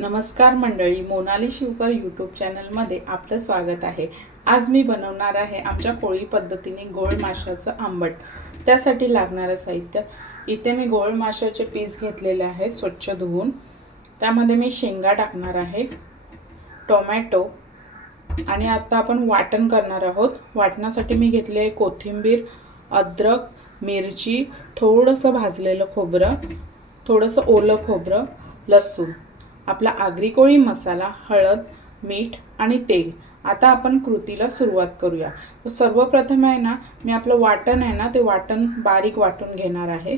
नमस्कार मंडळी मोनाली शिवकर यूट्यूब चॅनलमध्ये आपलं स्वागत आहे. आज मी बनवणार आहे आमच्या कोळी पद्धतीने गोळ माशाचं आंबट. त्यासाठी लागणारं साहित्य. इथे मी गोळ माशाचे पीस घेतलेले आहेत स्वच्छ धुवून. त्यामध्ये मी शेंगा टाकणार आहे टोमॅटो आणि आता आपण वाटण करणार आहोत. वाटणासाठी मी घेतले आहे कोथिंबीर अद्रक मिरची थोडंसं भाजलेलं खोबरं थोडंसं ओलं खोबरं लसूण. आपला आगरी कोळी मसाला हळद मीठ आणि तेल. आता आपण कृतीला सुरुवात करूया. तर सर्वप्रथम आहे ना मी आपलं वाटण आहे ना ते वाटण बारीक वाटून घेणार आहे.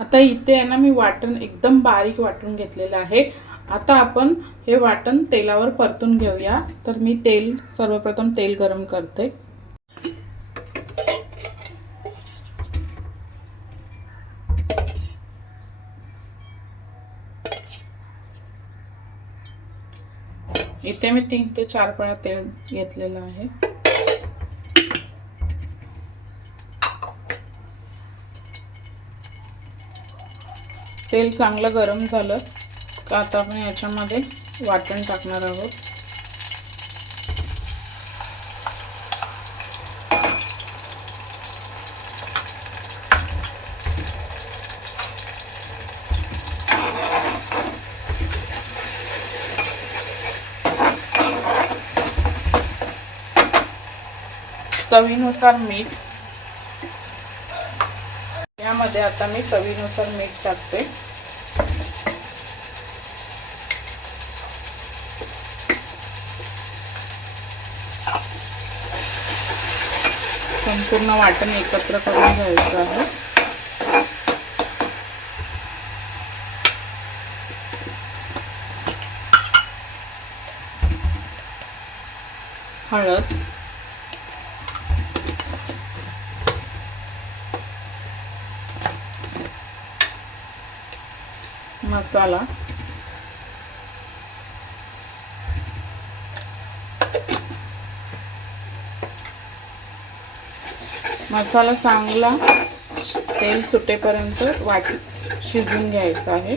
आता इथे आहे ना मी वाटण एकदम बारीक वाटून घेतलेलं आहे. आता आपण हे वाटण तेलावर परतून घेऊया. तर मी तेल सर्वप्रथम तेल गरम करते. इथे मी तीन ते चार पळा तेल घेतलेलं आहे. तेल चांगलं गरम झालं का आता आपण याच्यामध्ये वाटण टाकणार आहोत. चवीनुसार मीठ. यामध्ये आता मी चवीनुसार मीठ टाकते. संपूर्ण वाटण एकत्र करून घ्यायचं आहे. हळद. मसाला. मसाला चांगला तेल सुटेपर्यंत वाट शिजवून घ्यायचा आहे.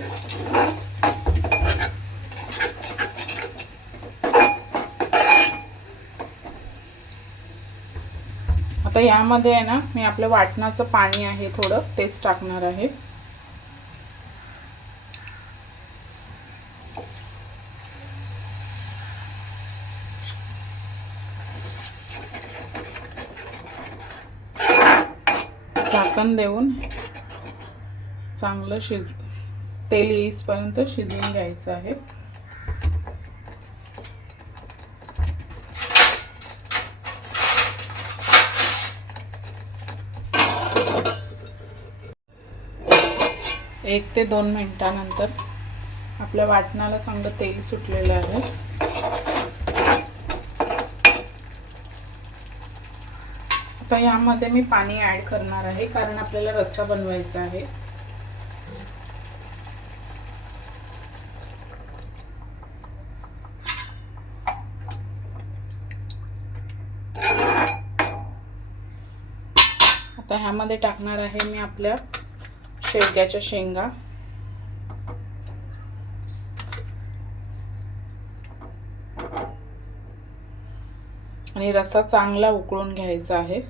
आता यामध्ये आहे ना मी आपलं वाटणाचं पाणी आहे थोडं तेच टाकणार आहे. झाकण देऊन चांगलं शिज तेल येईपर्यंत शिजवून घ्यायचं आहे. एक ते दोन मिनटानंतर आपल्या वाटणाला चांगलं तेल सुटलेलं आहे. आता यामध्ये मी पाणी ऍड करणार आहे कारण आपल्याला रस्सा बनवायचा आहे. आता ह्यामध्ये टाकणार आहे मी आपल्या शेवग्याच्या शेंगा. आणि रस्सा चांगला उकळून घ्यायचा आहे.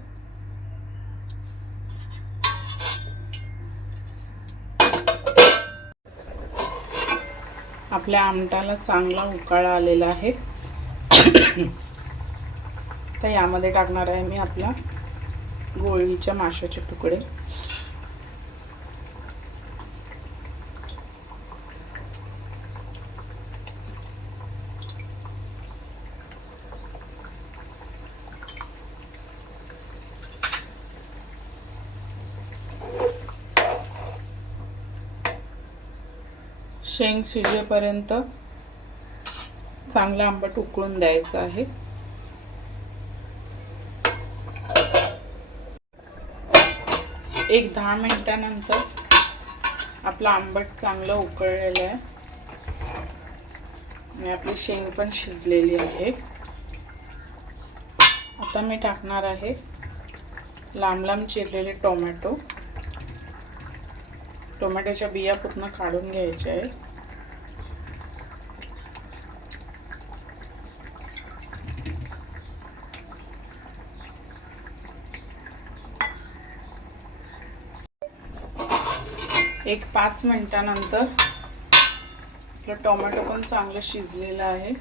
आपल्या आमटाला चांगला उकाळा आलेला आहे. तर यामध्ये टाकणार आहे मी आपल्या गोळीच्या माशाचे तुकडे. शेंग शिजेपर्यंत चांगलं आंबट उकळून द्यायचं आहे. एक दहा मिनिटानंतर आपलं आंबट चांगलं उकळलेलं आहे. आणि आपली शेंग पण शिजलेली आहे. आता मी टाकणार आहे लांब लांब चिरलेले टोमॅटो. टोमॅटोच्या बिया पूर्ण काढून घ्यायच्या आहेत. एक पाच मिनटानंतर आपलं टोमॅटो पण चांगलं शिजलेलं आहे.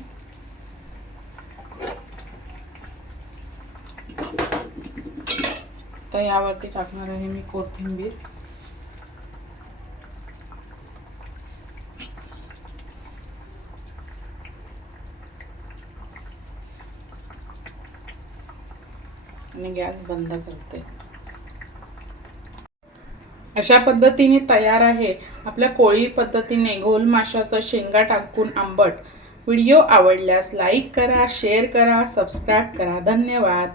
तर यावरती टाकणार आहे मी कोथिंबीर. आणि गॅस बंद करते. अशा पद्धतीने तयार आहे आपल्या कोळी पद्धतीने घोल माशाचा शेंगा टाकून आंबट. व्हिडिओ आवडल्यास लाईक करा शेअर करा सबस्क्राईब करा. धन्यवाद.